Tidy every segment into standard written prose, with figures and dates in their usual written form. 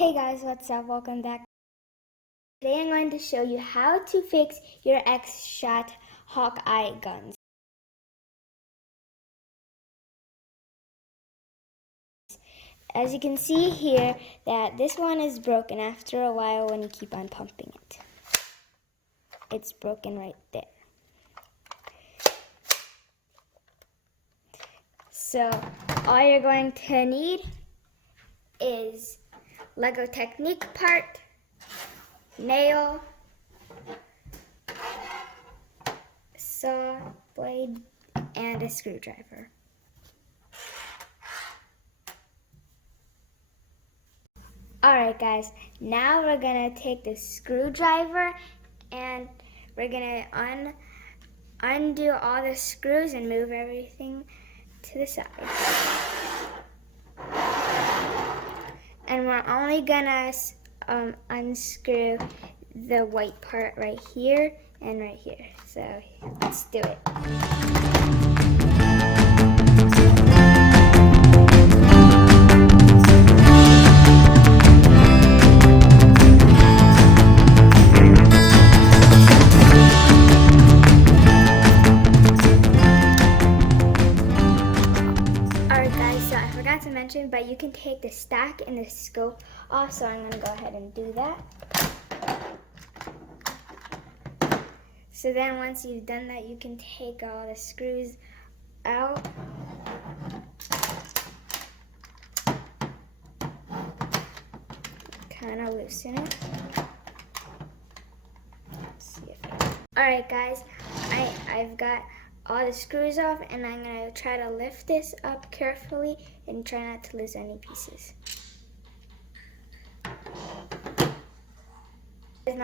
Hey guys, what's up? Welcome back. Today I'm going to show you how to fix your Xshot Hawkeye guns. As you can see here, that this one is broken after a while when you keep on pumping it. It's broken right there. So all you're going to need is Lego Technique part, nail, saw blade, and a screwdriver. Alright guys, now we're going to take the screwdriver and we're going to undo all the screws and move everything to the side. And we're only going to unscrew the white part right here and right here. So let's do it. But you can take the stack and the scope off, so I'm going to go ahead and do that. So then once you've done that, you can take all the screws out. Kind of loosen it. Let's see if Alright guys, I've got all the screws off, and I'm going to try to lift this up carefully and try not to lose any pieces. Now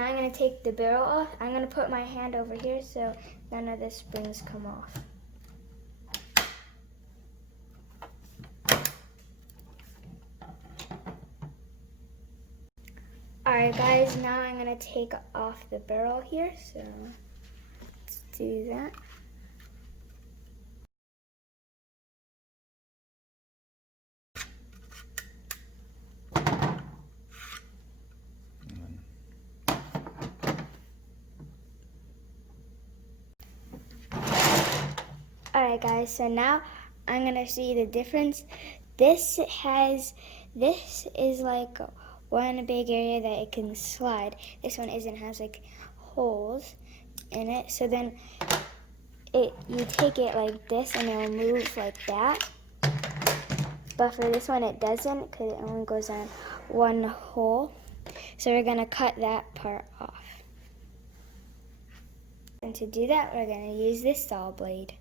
I'm going to take the barrel off. I'm going to put my hand over here so none of the springs come off. Alright guys, now I'm going to take off the barrel here, so let's do that. Alright guys, so now I'm going to show you the difference. This is like one big area that it can slide. This one isn't, has like holes in it. So then you take it like this and it'll move like that. But for this one it doesn't, because it only goes on one hole. So we're going to cut that part off. And to do that, we're going to use this saw blade.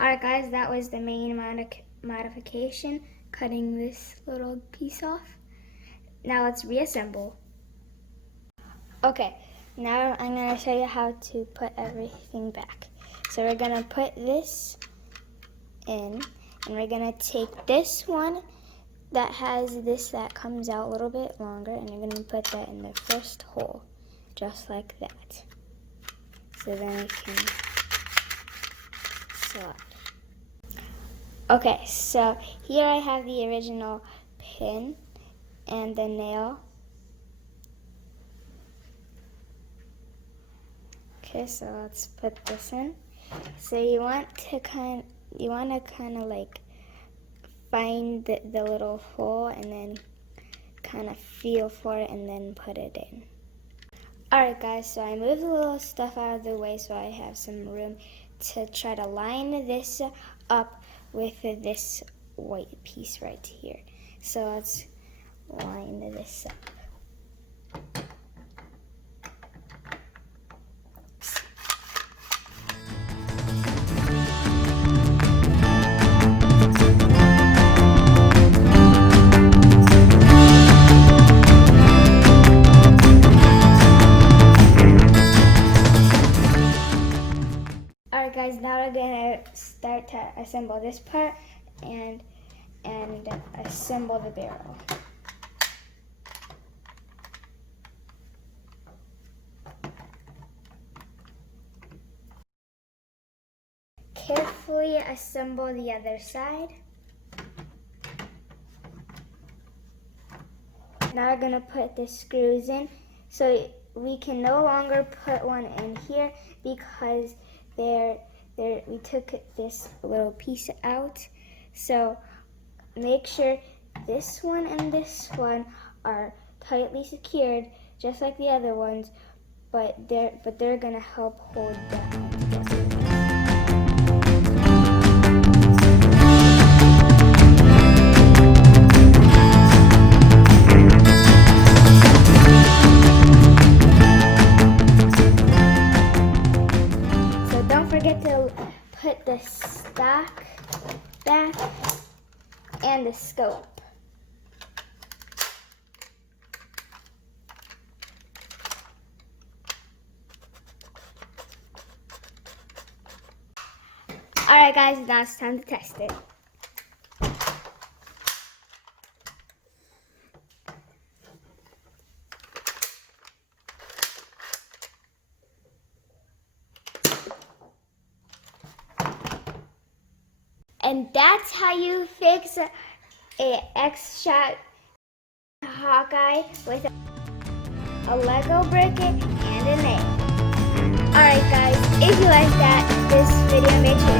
Alright guys, that was the main modification, cutting this little piece off. Now let's reassemble. Okay, now I'm going to show you how to put everything back. So we're going to put this in, and we're going to take this one that has this that comes out a little bit longer, and you're going to put that in the first hole, just like that. So then we can slide. Okay, so here I have the original pin and the nail. Okay, so let's put this in. So you want to kind of like find the little hole and then kind of feel for it and then put it in. Alright guys, so I moved the little stuff out of the way so I have some room to try to line this up with this white piece right here. So let's line this up. Alright guys, now we're gonna start to assemble this part and assemble the barrel. Carefully assemble the other side. Now we're gonna put the screws in. So we can no longer put one in here because we took this little piece out. So make sure this one and this one are tightly secured, just like the other ones, but they're gonna help hold that together. Forget to put the stock back and the scope. Alright guys, now it's time to test it. And that's how you fix a Xshot Hawkeye with a Lego brick and a nail. Alright guys, if you like this video, make sure